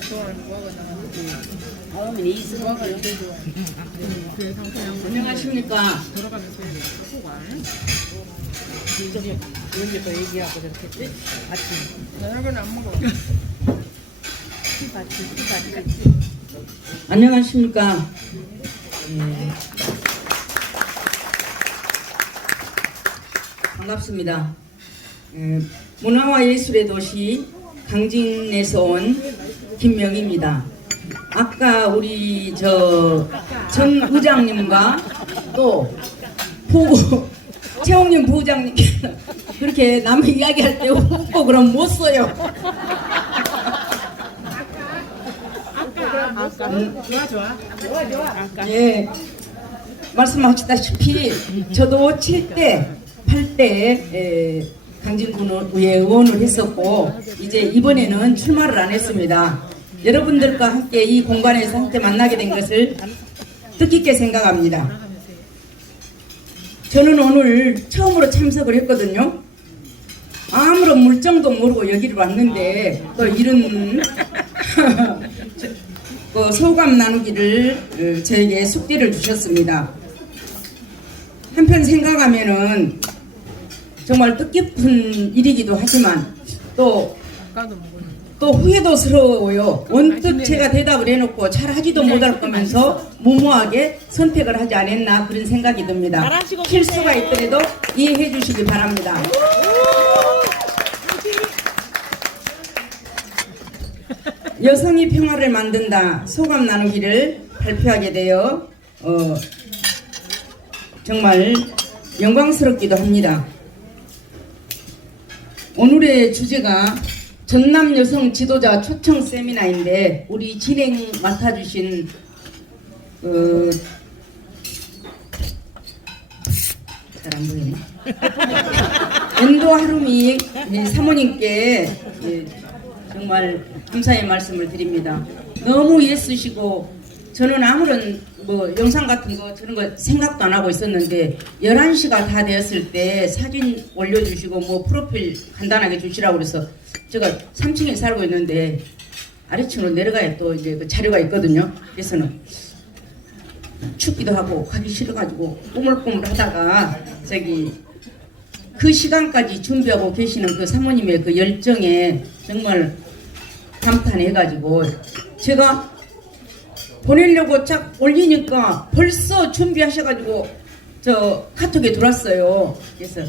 좋아하는 나왔는데 어머니 좋아. 그래서 그냥 안녕하십니까. 돌아가면서 이제 언제 또 얘기하고 그랬겠지? 아침. 나 이건 안 먹어. 안녕하십니까. 예. 반갑습니다. 예, 문화와 예술의 도시 강진에서 온 김명입니다. 아까 우리 저전 의장님과 또 부부 최홍님 부장님께서 그렇게 남의 이야기할 때 웃고 그럼 못 써요. 좋아 좋아. 좋아 좋아. 예, 말씀하셨다시피 저도 7대, 8대 에, 강진군의회 의원을 했었고 이제 이번에는 출마를 안 했습니다. 여러분들과 함께 이 공간에서 함께 만나게 된 것을 뜻깊게 생각합니다. 저는 오늘 처음으로 참석을 했거든요. 아무런 물정도 모르고 여기를 왔는데 또 이런 그 소감 나누기를 어, 저에게 숙제를 주셨습니다. 한편 생각하면은 정말 뜻깊은 일이기도 하지만 또. 또 후회도 스러워요. 원뜻 제가 대답을 해놓고 잘 하지도 못할 거면서 무모하게 선택을 하지 않았나 그런 생각이 듭니다. 실수가 있더라도 이해해 주시기 바랍니다. 여성이 평화를 만든다 소감 나누기를 발표하게 되어 어, 정말 영광스럽기도 합니다. 오늘의 주제가 전남 여성 지도자 초청 세미나인데 우리 진행 맡아주신 그 잘안 보이네. 엔도 하루미 예, 사모님께 예, 정말 감사의 말씀을 드립니다. 너무 애쓰시고 저는 아무런 뭐 영상 같은 거 저런 거 생각도 안 하고 있었는데 11시가 다 되었을 때 사진 올려주시고 뭐 프로필 간단하게 주시라고 그래서 제가 3층에 살고 있는데 아래층으로 내려가야 또 이제 그 자료가 있거든요. 그래서는 춥기도 하고 가기 싫어가지고 꾸물꾸물 하다가 저기 그 시간까지 준비하고 계시는 그 사모님의 그 열정에 정말 감탄해가지고 제가 보내려고 쫙 올리니까 벌써 준비하셔가지고 저 카톡에 들어왔어요. 그래서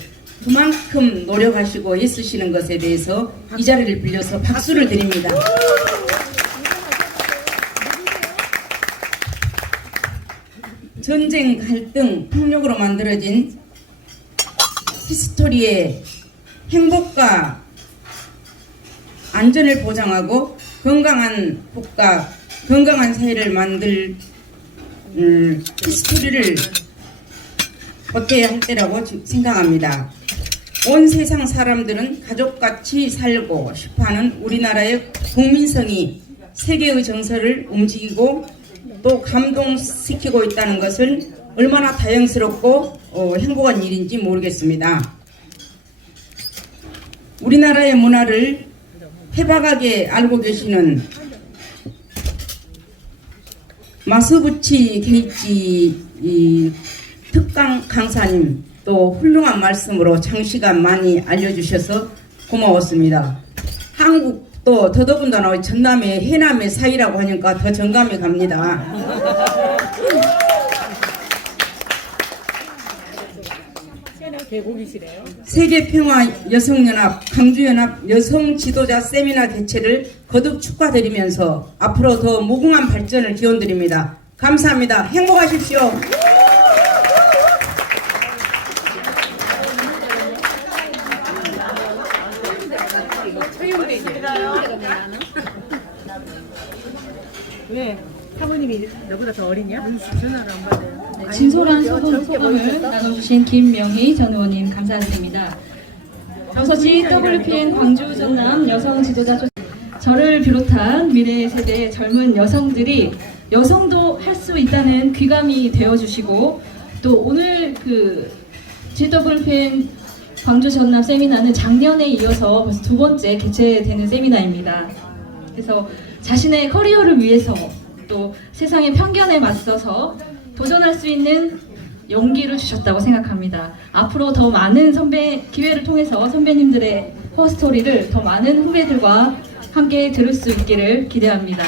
그만큼 노력하시고 애쓰시는 것에 대해서 이 자리를 빌려서 박수를 드립니다. 전쟁, 갈등, 폭력으로 만들어진 히스토리의 행복과 안전을 보장하고 건강한 국가, 건강한 사회를 만들 음, 히스토리를 버텨야 할 때라고 지- 생각합니다. 온 세상 사람들은 가족같이 살고 싶어하는 우리나라의 국민성이 세계의 정서를 움직이고 또 감동시키고 있다는 것을 얼마나 다행스럽고 어, 행복한 일인지 모르겠습니다. 우리나라의 문화를 해박하게 알고 계시는 마스부치 게이지 이 특강 강사님 또 훌륭한 말씀으로 장시간 많이 알려주셔서 고마웠습니다. 한국도 더더군다나 전남의 해남의 사이라고 하니까 더 정감이 갑니다. 개고기시래요. 세계평화 여성연합 강주연합 여성 지도자 세미나 개최를 거듭 축하드리면서 앞으로 더 무궁한 발전을 기원드립니다. 감사합니다. 행복하십시오. 왜? 사모님이 너보다 더 어리냐? 전화를 안 받아요. 진솔한 소감, 소감을 나눠주신 김명희 전 의원님 감사드립니다. 저서지 WPN 광주 전남 여성 지도자 조- 저를 비롯한 미래 세대 젊은 여성들이 여성도 할 수 있다는 귀감이 되어주시고 또 오늘 그 GWPN 광주 전남 세미나는 작년에 이어서 벌써 두 번째 개최되는 세미나입니다. 그래서 자신의 커리어를 위해서 또 세상의 편견에 맞서서 도전할 수 있는 용기를 주셨다고 생각합니다. 앞으로 더 많은 선배 기회를 통해서 선배님들의 허스토리를 더 많은 후배들과 함께 들을 수 있기를 기대합니다.